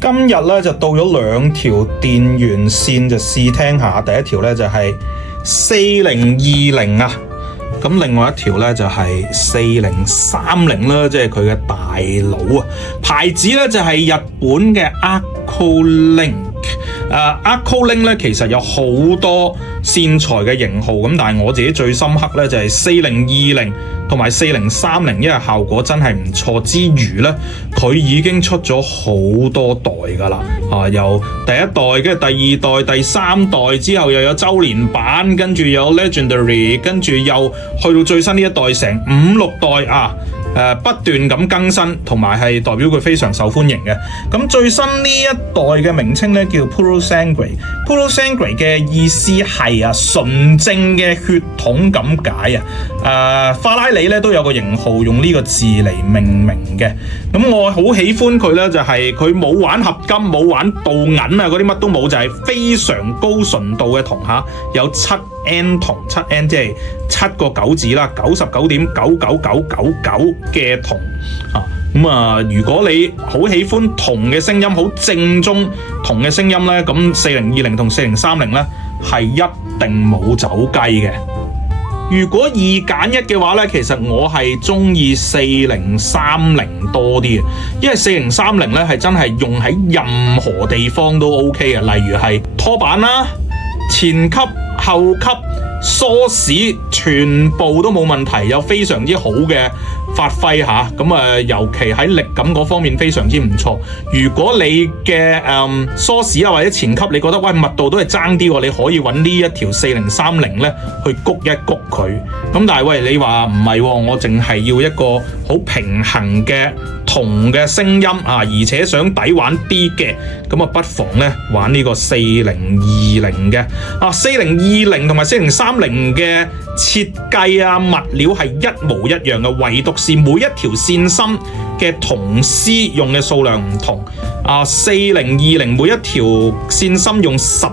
今日咧就到咗2條電源線就試聽下，第一條咧就係4020啊，咁另外一條咧就係4030啦，即係佢嘅大佬啊，牌子咧就係日本嘅 Accolink。Accolink 咧其實有好多線材嘅型號，咁但係我自己最深刻咧就係4020同埋4030，因為效果真係唔錯之餘咧，佢已經出咗好多代噶啦，由第一代、跟住第二代、第三代之後又有周年版，跟住有 Legendary， 跟住又去到最新呢一代成5、6代啊！不斷咁更新，同埋係代表佢非常受歡迎嘅。咁最新呢一代嘅名稱咧叫 Puro Sangre。Puro Sangre 嘅意思係純正嘅血統咁解啊。法拉利咧都有個型號用呢個字嚟命名嘅。咁我好喜歡佢咧，就係佢冇玩合金，冇玩鍍銀啊，嗰啲乜都冇，就係非常高純度嘅銅嚇，有7N 銅，7N 即係7個9字啦，99.99999嘅銅啊。如果你好喜歡銅嘅聲音，好正宗銅嘅聲音咧，咁4020同4030咧係一定冇走雞嘅。如果2揀1嘅話咧，其實我係中意4030多啲嘅，因為4030咧係真係用喺任何地方都 OK 嘅，例如係拖板啦、前級、後級、梳士全部都冇問題，有非常之好嘅發揮嚇。尤其喺力感嗰方面非常之唔錯。如果你嘅梳士或者前級你覺得密度都係爭啲喎，你可以揾呢一條4030咧去谷一谷佢。咁但係你話唔係喎，我淨係要一個好平衡嘅銅嘅聲音而且想抵玩啲嘅，不妨咧玩呢個4020嘅。4020同埋4030嘅設計物料係一模一樣嘅，唯獨是每一條線芯嘅銅絲用嘅數量唔同。4020每一條線芯用18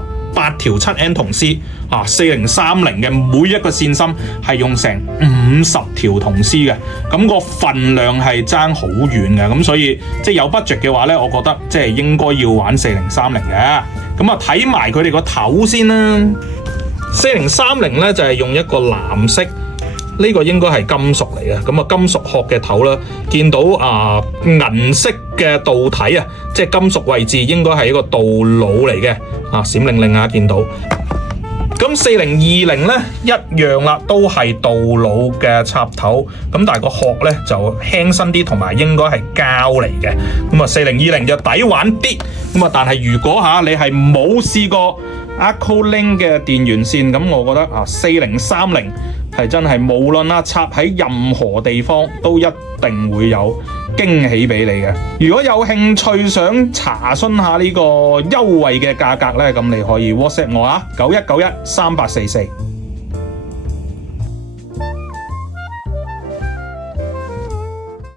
條7N 銅絲，4030嘅每一個線芯係用成50條銅絲嘅，咁個份量係爭好遠嘅，咁所以即係有 budget 嘅話咧，我覺得即係應該要玩4030嘅。睇埋佢哋個頭先啦，4030咧就係用一個藍色。呢個應該係金屬嚟嘅，金屬殼嘅頭啦，見到銀色嘅導體即係金屬位置應該係一個導腦嚟嘅，閃靈靈見到。咁4020咧一樣啦，都係導腦嘅插頭，但係個殼咧就輕身啲，同埋應該係膠嚟嘅。4020就抵玩啲，但係如果你係冇試過Accolink嘅電源線，咁我覺得4030係真係無論插喺任何地方都一定會有驚喜俾你嘅。如果有興趣想查詢下呢個優惠嘅價格呢，咁你可以 WhatsApp 我91913844。